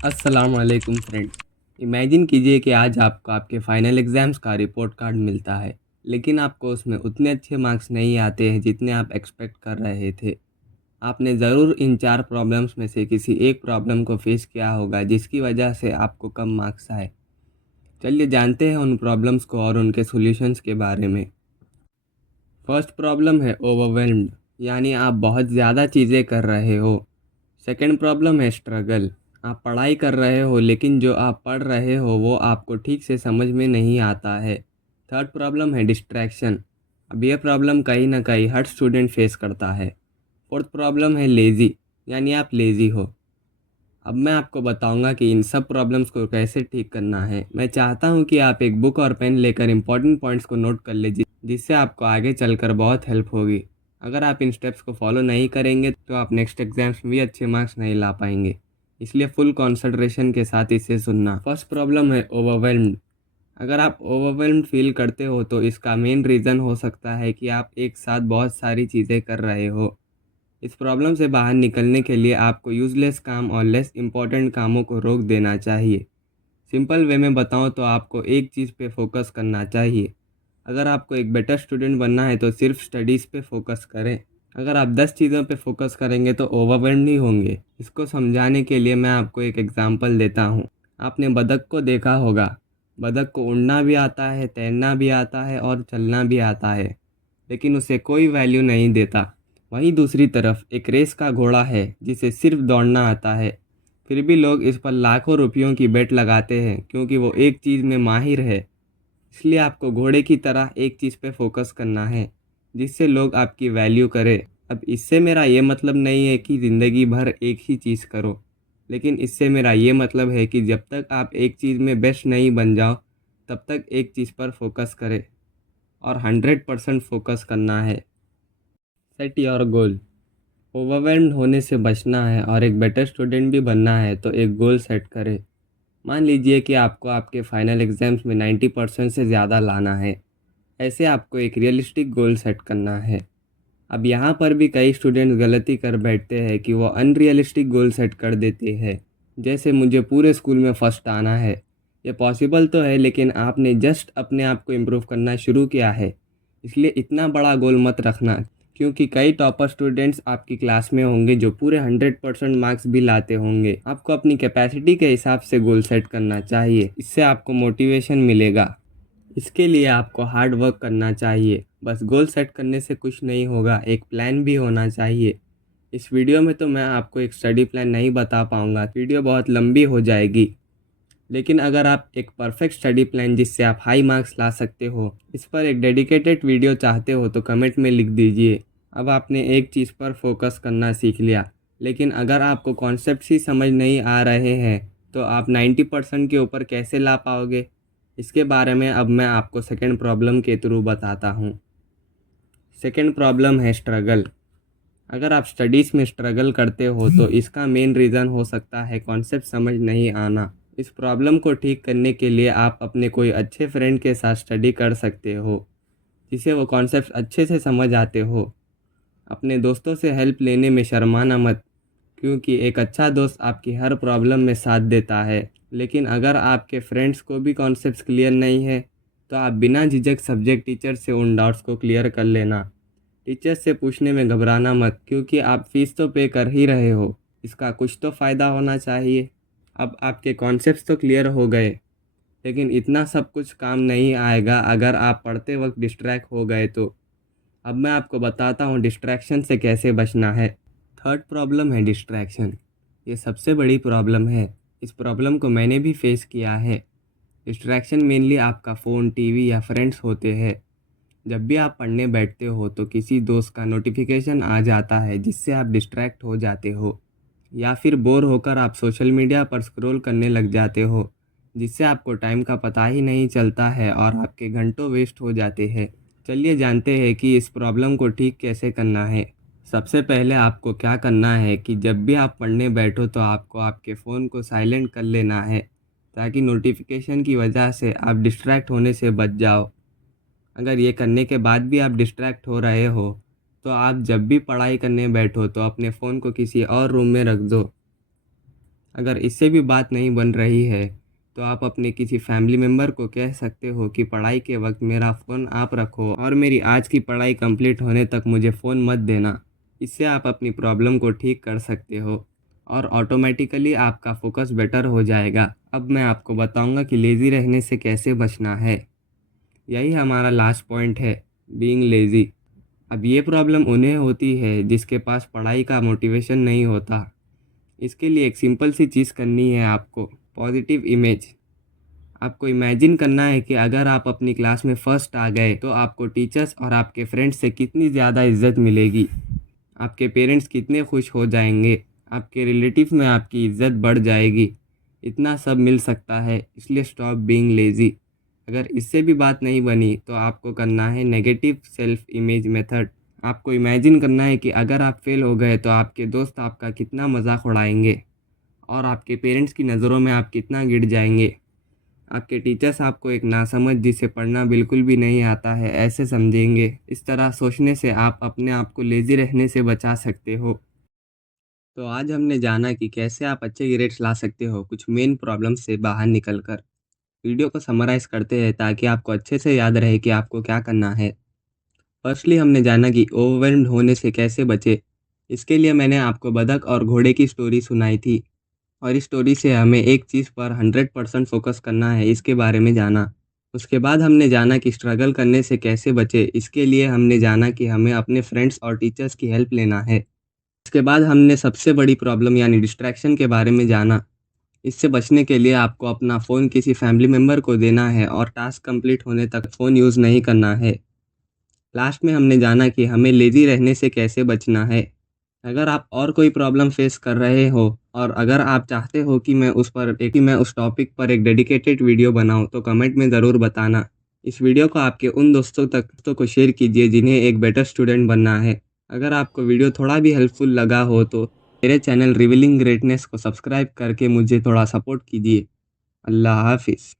अस्सलाम वालेकुम friend. Imagine कीजिए कि आज आपको आपके फाइनल एग्ज़ाम्स का रिपोर्ट कार्ड मिलता है, लेकिन आपको उसमें उतने अच्छे मार्क्स नहीं आते हैं जितने आप एक्सपेक्ट कर रहे थे। आपने ज़रूर इन 4 प्रॉब्लम्स में से किसी एक प्रॉब्लम को फेस किया होगा जिसकी वजह से आपको कम मार्क्स आए। चलिए जानते हैं उन प्रॉब्लम्स को और उनके सॉल्यूशंस के बारे में। फर्स्ट प्रॉब्लम है ओवरवेल्म्ड, यानी आप बहुत ज़्यादा चीज़ें कर रहे हो। सेकंड प्रॉब्लम है स्ट्रगल, आप पढ़ाई कर रहे हो लेकिन जो आप पढ़ रहे हो वो आपको ठीक से समझ में नहीं आता है। थर्ड प्रॉब्लम है डिस्ट्रैक्शन, अब यह प्रॉब्लम कहीं ना कहीं हर स्टूडेंट फेस करता है। फोर्थ प्रॉब्लम है लेज़ी, यानी आप लेज़ी हो। अब मैं आपको बताऊंगा कि इन सब प्रॉब्लम्स को कैसे ठीक करना है। मैं चाहता हूं कि आप एक बुक और पेन लेकर इंपॉर्टेंट पॉइंट्स को नोट कर ले जिससे आपको आगे चलकर बहुत हेल्प होगी। अगर आप इन स्टेप्स को फॉलो नहीं करेंगे तो आप नेक्स्ट एग्जाम्स में भी अच्छे मार्क्स नहीं ला पाएंगे, इसलिए फुल कंसंट्रेशन के साथ इसे सुनना। फर्स्ट प्रॉब्लम है ओवरवेल्म्ड। अगर आप ओवरवेल्म्ड फील करते हो तो इसका मेन रीज़न हो सकता है कि आप एक साथ बहुत सारी चीज़ें कर रहे हो। इस प्रॉब्लम से बाहर निकलने के लिए आपको यूज़लेस काम और लेस इम्पॉर्टेंट कामों को रोक देना चाहिए। सिंपल वे में बताऊं तो आपको एक चीज़ पे फोकस करना चाहिए। अगर आपको एक बेटर स्टूडेंट बनना है तो सिर्फ स्टडीज़ पे फोकस करें। अगर आप 10 चीज़ों पे फोकस करेंगे तो ओवरवेल्म नहीं होंगे। इसको समझाने के लिए मैं आपको एक एग्जांपल देता हूँ। आपने बतख को देखा होगा। बतख को उड़ना भी आता है, तैरना भी आता है और चलना भी आता है, लेकिन उसे कोई वैल्यू नहीं देता। वहीं दूसरी तरफ एक रेस का घोड़ा है जिसे सिर्फ दौड़ना आता है, फिर भी लोग इस पर लाखों रुपयों की बेट लगाते हैं क्योंकि वो एक चीज़ में माहिर है। इसलिए आपको घोड़े की तरह एक चीज़ पे फोकस करना है जिससे लोग आपकी वैल्यू करें। अब इससे मेरा ये मतलब नहीं है कि ज़िंदगी भर एक ही चीज़ करो, लेकिन इससे मेरा ये मतलब है कि जब तक आप एक चीज़ में बेस्ट नहीं बन जाओ तब तक एक चीज़ पर फोकस करें और 100% फोकस करना है। Set your goal. ओवरवेल्म्ड होने से बचना है और एक बेटर स्टूडेंट भी बनना है तो एक गोल सेट करें। मान लीजिए कि आपको आपके फाइनल एग्ज़ाम्स में 90% से ज़्यादा लाना है। ऐसे आपको एक रियलिस्टिक गोल सेट करना है। अब यहाँ पर भी कई स्टूडेंट्स गलती कर बैठते हैं कि वो अनरियलिस्टिक गोल सेट कर देते हैं, जैसे मुझे पूरे स्कूल में फ़र्स्ट आना है। ये पॉसिबल तो है, लेकिन आपने जस्ट अपने आप को इम्प्रूव करना शुरू किया है, इसलिए इतना बड़ा गोल मत रखना। क्योंकि कई टॉपर स्टूडेंट्स आपकी क्लास में होंगे जो पूरे 100% मार्क्स भी लाते होंगे। आपको अपनी कैपेसिटी के हिसाब से गोल सेट करना चाहिए, इससे आपको मोटिवेशन मिलेगा। इसके लिए आपको हार्ड वर्क करना चाहिए। बस गोल सेट करने से कुछ नहीं होगा, एक प्लान भी होना चाहिए। इस वीडियो में तो मैं आपको एक स्टडी प्लान नहीं बता पाऊँगा, वीडियो बहुत लंबी हो जाएगी। लेकिन अगर आप एक परफेक्ट स्टडी प्लान जिससे आप हाई मार्क्स ला सकते हो, इस पर एक डेडिकेटेड वीडियो चाहते हो तो कमेंट में लिख दीजिए। अब आपने एक चीज़ पर फोकस करना सीख लिया, लेकिन अगर आपको कॉन्सेप्ट ही समझ नहीं आ रहे हैं तो आप 90% के ऊपर कैसे ला पाओगे? इसके बारे में अब मैं आपको सेकंड प्रॉब्लम के थ्रू बताता हूँ। सेकंड प्रॉब्लम है स्ट्रगल। अगर आप स्टडीज़ में स्ट्रगल करते हो तो इसका मेन रीज़न हो सकता है कॉन्सेप्ट समझ नहीं आना। इस प्रॉब्लम को ठीक करने के लिए आप अपने कोई अच्छे फ्रेंड के साथ स्टडी कर सकते हो जिसे वो कॉन्सेप्ट अच्छे से समझ आते हो। अपने दोस्तों से हेल्प लेने में शर्माना मत, क्योंकि एक अच्छा दोस्त आपकी हर प्रॉब्लम में साथ देता है। लेकिन अगर आपके फ्रेंड्स को भी कॉन्सेप्ट्स क्लियर नहीं है तो आप बिना झिझक सब्जेक्ट टीचर से उन डाउट्स को क्लियर कर लेना। टीचर से पूछने में घबराना मत, क्योंकि आप फीस तो पे कर ही रहे हो, इसका कुछ तो फ़ायदा होना चाहिए। अब आपके कॉन्सेप्ट्स तो क्लियर हो गए, लेकिन इतना सब कुछ काम नहीं आएगा अगर आप पढ़ते वक्त डिस्ट्रैक्ट हो गए तो। अब मैं आपको बताता हूँ डिस्ट्रैक्शन से कैसे बचना है। थर्ड प्रॉब्लम है डिस्ट्रैक्शन। ये सबसे बड़ी प्रॉब्लम है। इस प्रॉब्लम को मैंने भी फेस किया है। डिस्ट्रैक्शन मेनली आपका फ़ोन, टीवी या फ्रेंड्स होते हैं। जब भी आप पढ़ने बैठते हो तो किसी दोस्त का नोटिफिकेशन आ जाता है जिससे आप डिस्ट्रैक्ट हो जाते हो, या फिर बोर होकर आप सोशल मीडिया पर स्क्रॉल करने लग जाते हो जिससे आपको टाइम का पता ही नहीं चलता है और आपके घंटों वेस्ट हो जाते हैं। चलिए जानते हैं कि इस प्रॉब्लम को ठीक कैसे करना है। सबसे पहले आपको क्या करना है कि जब भी आप पढ़ने बैठो तो आपको आपके फ़ोन को साइलेंट कर लेना है, ताकि नोटिफिकेशन की वजह से आप डिस्ट्रैक्ट होने से बच जाओ। अगर ये करने के बाद भी आप डिस्ट्रैक्ट हो रहे हो तो आप जब भी पढ़ाई करने बैठो तो अपने फ़ोन को किसी और रूम में रख दो। अगर इससे भी बात नहीं बन रही है तो आप अपने किसी फैमिली मेम्बर को कह सकते हो कि पढ़ाई के वक्त मेरा फ़ोन आप रखो और मेरी आज की पढ़ाई कंप्लीट होने तक मुझे फ़ोन मत देना। इससे आप अपनी प्रॉब्लम को ठीक कर सकते हो और ऑटोमेटिकली आपका फोकस बेटर हो जाएगा। अब मैं आपको बताऊंगा कि लेज़ी रहने से कैसे बचना है। यही हमारा लास्ट पॉइंट है, बीइंग लेज़ी। अब ये प्रॉब्लम उन्हें होती है जिसके पास पढ़ाई का मोटिवेशन नहीं होता। इसके लिए एक सिंपल सी चीज़ करनी है आपको, पॉजिटिव इमेज। आपको इमेजिन करना है कि अगर आप अपनी क्लास में फर्स्ट आ गए तो आपको टीचर्स और आपके फ्रेंड्स से कितनी ज़्यादा इज्जत मिलेगी। आपके पेरेंट्स कितने खुश हो जाएंगे, आपके रिलेटिव में आपकी इज्जत बढ़ जाएगी। इतना सब मिल सकता है, इसलिए स्टॉप बीइंग लेज़ी। अगर इससे भी बात नहीं बनी तो आपको करना है नेगेटिव सेल्फ इमेज मेथड। आपको इमेजिन करना है कि अगर आप फेल हो गए तो आपके दोस्त आपका कितना मजाक उड़ाएंगे और आपके पेरेंट्स की नज़रों में आप कितना गिर जाएंगे। आपके टीचर्स आपको एक नासमझ जिसे पढ़ना बिल्कुल भी नहीं आता है ऐसे समझेंगे। इस तरह सोचने से आप अपने आप को लेज़ी रहने से बचा सकते हो। तो आज हमने जाना कि कैसे आप अच्छे ग्रेड्स ला सकते हो कुछ मेन प्रॉब्लम से बाहर निकलकर। वीडियो को समराइज़ करते हैं ताकि आपको अच्छे से याद रहे कि आपको क्या करना है। फर्स्टली हमने जाना कि ओवरवेल्म्ड होने से कैसे बचे। इसके लिए मैंने आपको बतख और घोड़े की स्टोरी सुनाई थी और इस स्टोरी से हमें एक चीज़ पर 100% फोकस करना है, इसके बारे में जाना। उसके बाद हमने जाना कि स्ट्रगल करने से कैसे बचे। इसके लिए हमने जाना कि हमें अपने फ्रेंड्स और टीचर्स की हेल्प लेना है। इसके बाद हमने सबसे बड़ी प्रॉब्लम यानी डिस्ट्रैक्शन के बारे में जाना। इससे बचने के लिए आपको अपना फ़ोन किसी फैमिली मेम्बर को देना है और टास्क कंप्लीट होने तक फ़ोन यूज़ नहीं करना है। लास्ट में हमने जाना कि हमें लेज़ी रहने से कैसे बचना है। अगर आप और कोई प्रॉब्लम फेस कर रहे हो और अगर आप चाहते हो कि मैं उस टॉपिक पर एक डेडिकेटेड वीडियो बनाऊं तो कमेंट में ज़रूर बताना। इस वीडियो को आपके उन दोस्तों को शेयर कीजिए जिन्हें एक बेटर स्टूडेंट बनना है। अगर आपको वीडियो थोड़ा भी हेल्पफुल लगा हो तो मेरे चैनल रिवीलिंग ग्रेटनेस को सब्सक्राइब करके मुझे थोड़ा सपोर्ट कीजिए। अल्लाह हाफिज़।